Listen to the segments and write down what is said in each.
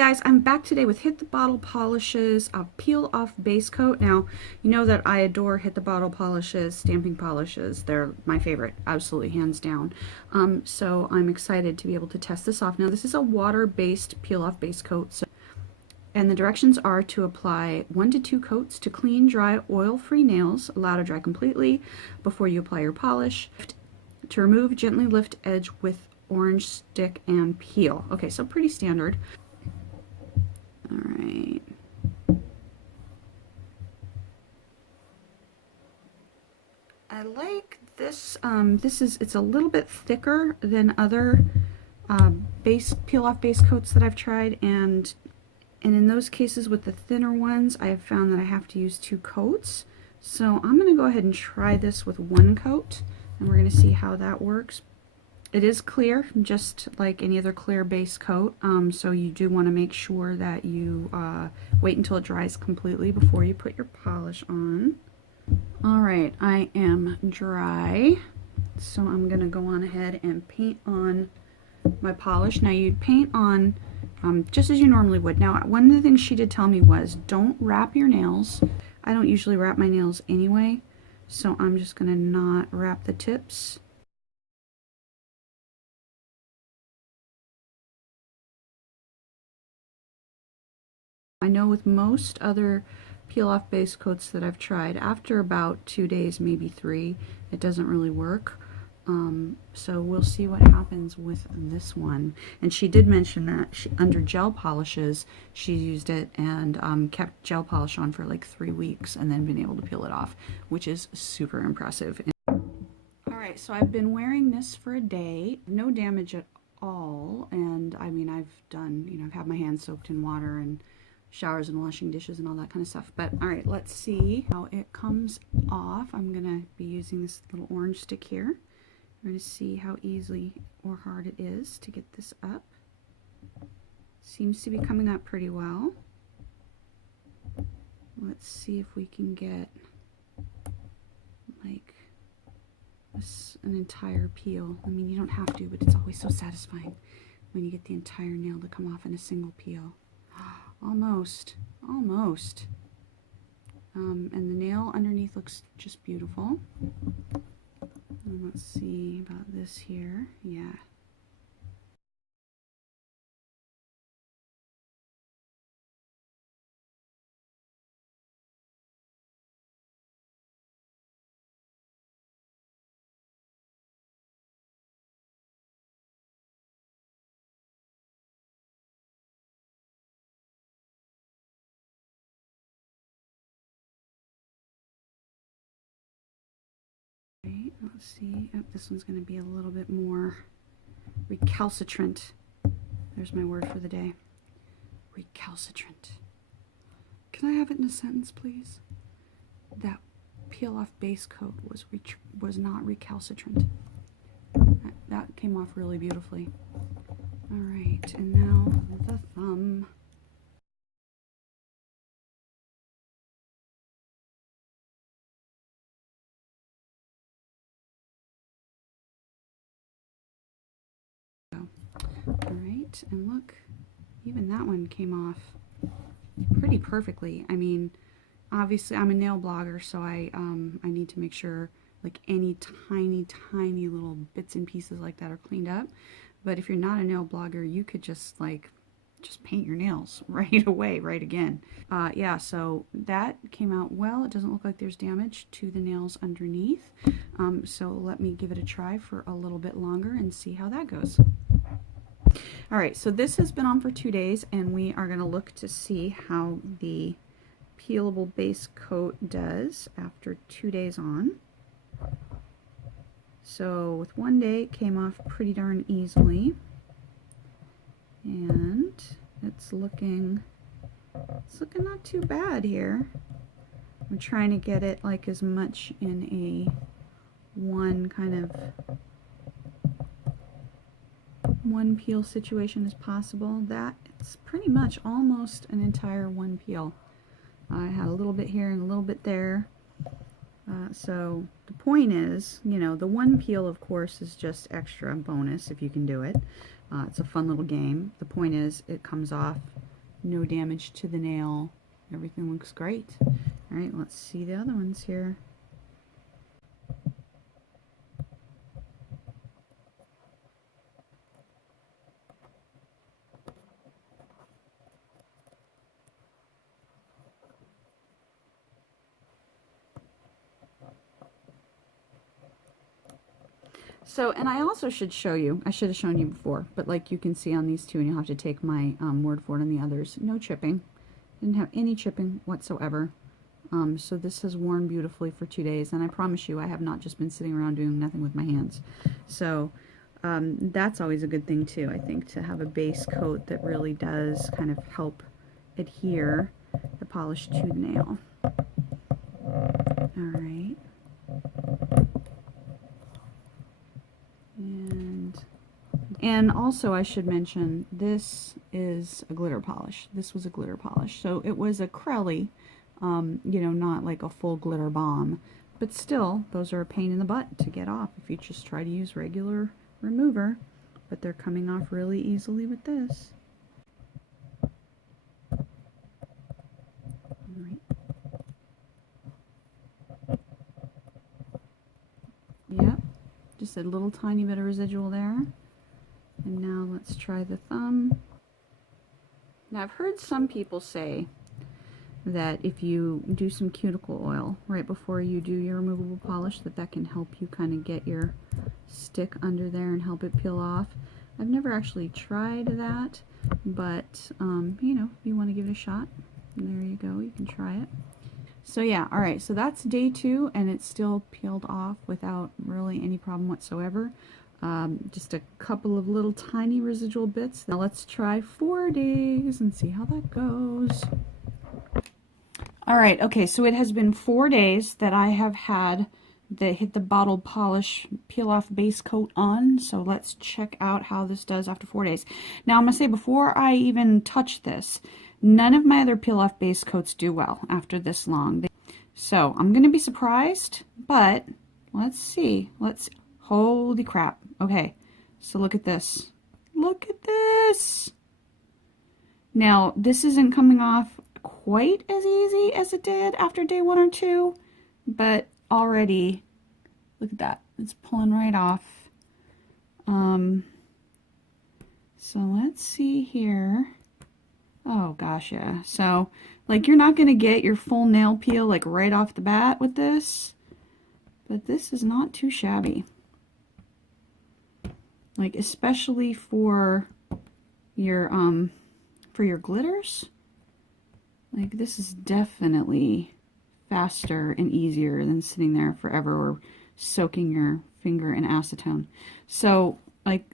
guys, I'm back today with Hit the Bottle Polishes Peel Off Base Coat. Now, you know that I adore Hit the Bottle polishes, stamping polishes. They're my favorite, absolutely, hands down. So I'm excited to be able to test this off. Now, this is a water-based peel off base coat. And the directions are to apply 1 to 2 coats to clean, dry, oil-free nails, allow to dry completely before you apply your polish. To remove, gently lift edge with orange stick and peel. Okay, so pretty standard. All right. I like this. It's a little bit thicker than other peel off base coats that I've tried, and in those cases with the thinner ones, I have found that I have to use 2 coats. So I'm going to go ahead and try this with 1 coat, and we're going to see how that works. It is clear, just like any other clear base coat, so you do want to make sure that you wait until it dries completely before you put your polish on. Alright, I am dry, so I'm going to go on ahead and paint on my polish. Now you'd paint on just as you normally would. Now, one of the things she did tell me was don't wrap your nails. I don't usually wrap my nails anyway, so I'm just going to not wrap the tips. I know with most other peel off base coats that I've tried, after about 2 days, maybe 3, it doesn't really work. So we'll see what happens with this one. And she did mention that under gel polishes, she used it and kept gel polish on for like 3 weeks and then been able to peel it off, which is super impressive. Alright, so I've been wearing this for a day. No damage at all. And I mean, I've had my hands soaked in water and showers and washing dishes and all that kind of stuff. But all right, let's see how it comes off. I'm gonna be using this little orange stick here. We're gonna see how easy or hard it is to get this up. Seems to be coming up pretty well. Let's see if we can get like an entire peel. I mean, you don't have to, but it's always so satisfying when you get the entire nail to come off in a single peel. Almost. And the nail underneath looks just beautiful. And let's see about this here. Yeah. Right, let's see. Oh, this one's going to be a little bit more recalcitrant. There's my word for the day. Recalcitrant. Can I have it in a sentence, please? That peel off base coat was not recalcitrant. That came off really beautifully. All right, and now the thumb. Alright, and look, even that one came off pretty perfectly. I mean, obviously I'm a nail blogger, so I need to make sure like any tiny little bits and pieces like that are cleaned up. But if you're not a nail blogger, you could just paint your nails right away, right again. Yeah, so that came out well. It doesn't look like there's damage to the nails underneath. So let me give it a try for a little bit longer and see how that goes. Alright, so this has been on for 2 days, and we are going to look to see how the peelable base coat does after 2 days on. So with 1 day, it came off pretty darn easily, and it's looking not too bad here. I'm trying to get it like as much in a one peel situation as possible. That it's pretty much almost an entire 1 peel. I had a little bit here and a little bit there. So the point is, you know, the 1 peel of course is just extra bonus if you can do it. It's a fun little game. The point is it comes off no damage to the nail. Everything looks great. All right, let's see the other ones here. So, and I also should show you, I should have shown you before, but like you can see on these two, and you'll have to take my word for it on the others, no chipping. Didn't have any chipping whatsoever. So this has worn beautifully for 2 days, and I promise you I have not just been sitting around doing nothing with my hands. So that's always a good thing too, I think, to have a base coat that really does kind of help adhere the polish to the nail. Alright. And also I should mention, this is a glitter polish. This was a glitter polish. So it was a Crelly, you know, not like a full glitter bomb. But still, those are a pain in the butt to get off if you just try to use regular remover. But they're coming off really easily with this. Alright. Yep, just a little tiny bit of residual there. And now let's try the thumb. Now I've heard some people say that if you do some cuticle oil right before you do your removable polish, that can help you kind of get your stick under there and help it peel off. I've never actually tried that, but you know, if you want to give it a shot, there you go, you can try it. So yeah, alright, so that's day 2, and it's still peeled off without really any problem whatsoever. Just a couple of little tiny residual bits. Now let's try 4 days and see how that goes. Alright, okay, so it has been 4 days that I have had the Hit the Bottle Polish Peel Off Base Coat on, so let's check out how this does after 4 days. Now I'm going to say, before I even touch this, none of my other peel off base coats do well after this long. So I'm going to be surprised, but let's see. Holy crap. Okay, so look at this. Look at this. Now, this isn't coming off quite as easy as it did after day 1 or 2, but already, look at that. It's pulling right off. So let's see here. Oh gosh, yeah. So, like, you're not going to get your full nail peel, like, right off the bat with this, but this is not too shabby. Like, especially for your glitters. Like, this is definitely faster and easier than sitting there forever or soaking your finger in acetone. So, like,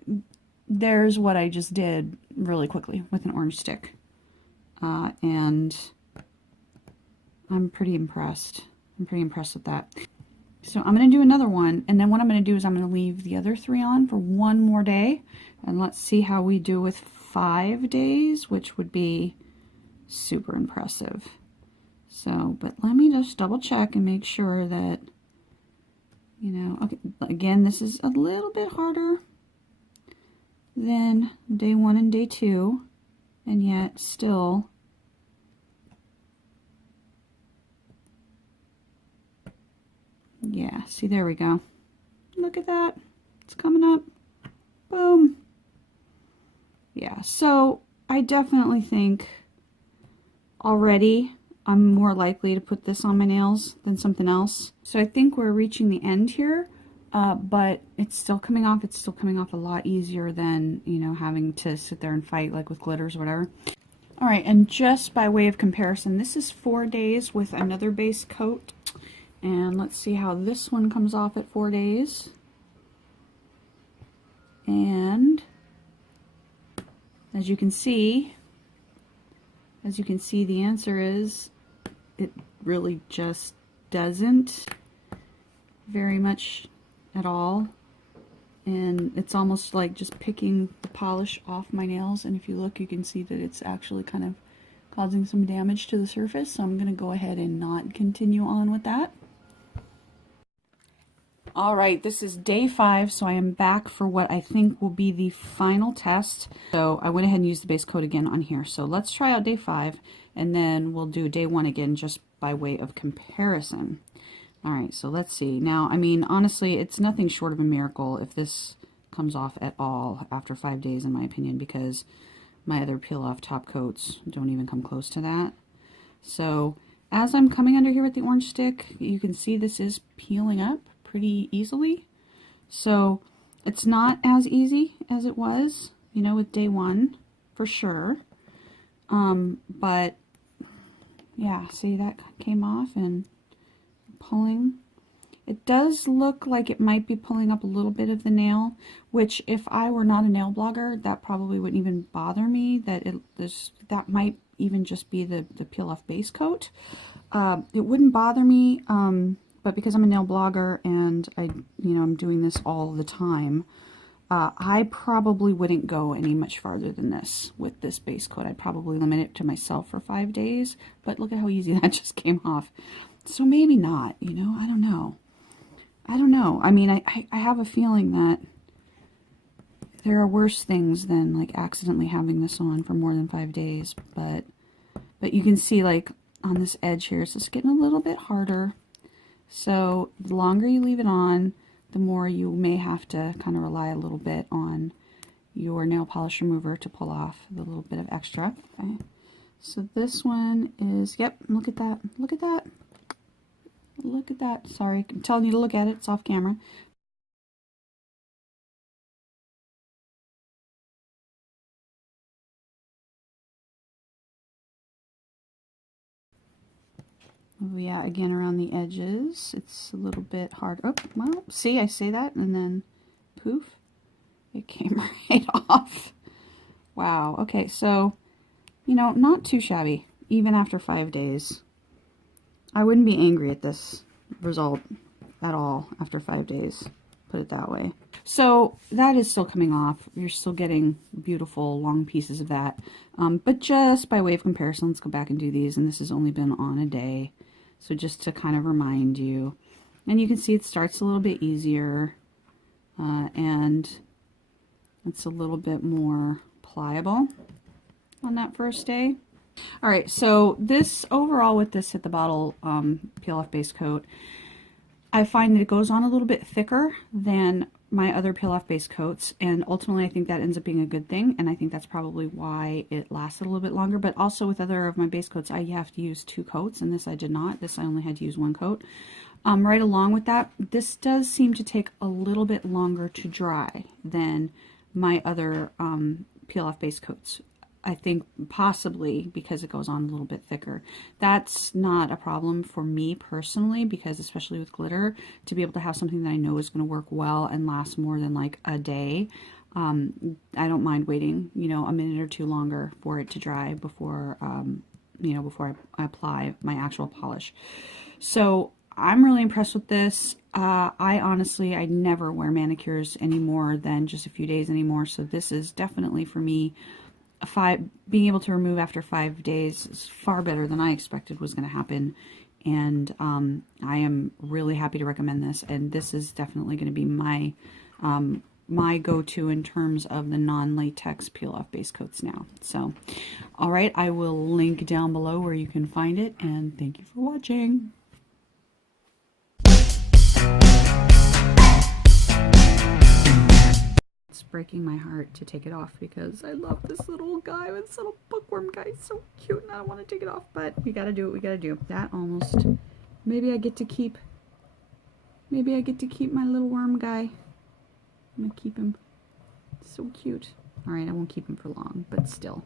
there's what I just did really quickly with an orange stick. And I'm pretty impressed. I'm pretty impressed with that. So I'm going to do another one, and then what I'm going to do is I'm going to leave the other 3 on for 1 more day, and let's see how we do with 5 days, which would be super impressive. So, but let me just double check and make sure that, you know, okay, again, this is a little bit harder than day 1 and day 2, and yet still yeah, see, there we go. Look at that. It's coming up. Boom. Yeah, so I definitely think already I'm more likely to put this on my nails than something else. So I think we're reaching the end here, but it's still coming off. It's still coming off a lot easier than, you know, having to sit there and fight like with glitters or whatever. All right, and just by way of comparison, this is 4 days with another base coat. And let's see how this one comes off at 4 days. And as you can see, the answer is it really just doesn't very much at all. And it's almost like just picking the polish off my nails. And if you look, you can see that it's actually kind of causing some damage to the surface. So I'm going to go ahead and not continue on with that. All right, this is day 5, so I am back for what I think will be the final test. So I went ahead and used the base coat again on here. So let's try out day 5, and then we'll do day 1 again just by way of comparison. All right, so let's see. Now, I mean, honestly, it's nothing short of a miracle if this comes off at all after 5 days, in my opinion, because my other peel-off top coats don't even come close to that. So as I'm coming under here with the orange stick, you can see this is peeling up pretty easily. So it's not as easy as it was, you know, with day 1 for sure. But yeah, see that came off and pulling. It does look like it might be pulling up a little bit of the nail, which if I were not a nail blogger, that probably wouldn't even bother me. That might even just be the peel off base coat. It wouldn't bother me, but because I'm a nail blogger and I'm doing this all the time, I probably wouldn't go any much farther than this with this base coat. I'd probably limit it to myself for 5 days, but look at how easy that just came off. So maybe not, I don't know. I mean, I have a feeling that there are worse things than like accidentally having this on for more than 5 days, but you can see like on this edge here, it's just getting a little bit harder. So the longer you leave it on, the more you may have to kind of rely a little bit on your nail polish remover to pull off the little bit of extra. Okay. So this one is, yep, look at that, look at that. Look at that. Sorry, I'm telling you to look at it. It's off camera. Oh yeah, again around the edges. It's a little bit hard. Oh, well, see, I say that and then poof, it came right off. Wow. Okay, so, not too shabby, even after 5 days. I wouldn't be angry at this result at all after 5 days, put it that way. So that is still coming off. You're still getting beautiful long pieces of that. But just by way of comparison, let's go back and do these. And this has only been on a day. So just to kind of remind you. And you can see it starts a little bit easier. And it's a little bit more pliable on that first day. All right, so this overall with this Hit the Bottle peel off base coat, I find that it goes on a little bit thicker than my other peel off base coats, and ultimately I think that ends up being a good thing, and I think that's probably why it lasted a little bit longer. But also with other of my base coats, I have to use 2 coats, and this I did not. This I only had to use 1 coat. Right along with that, this does seem to take a little bit longer to dry than my other peel off base coats. I think possibly because it goes on a little bit thicker. That's not a problem for me personally, because especially with glitter, to be able to have something that I know is going to work well and last more than like a day, I don't mind waiting, a minute or 2 longer for it to dry before, before I apply my actual polish. So I'm really impressed with this. I never wear manicures any more than just a few days anymore. So this is definitely for me, being able to remove after 5 days is far better than I expected was going to happen, and I am really happy to recommend this. And this is definitely going to be my my go-to in terms of the non-latex peel-off base coats now. So, all right, I will link down below where you can find it, and thank you for watching. It's breaking my heart to take it off because I love this little guy, this little bookworm guy. He's so cute, and I don't want to take it off, but we gotta do what we gotta do. That almost, maybe I get to keep my little worm guy. I'm gonna keep him. So cute. All right, I won't keep him for long, but still.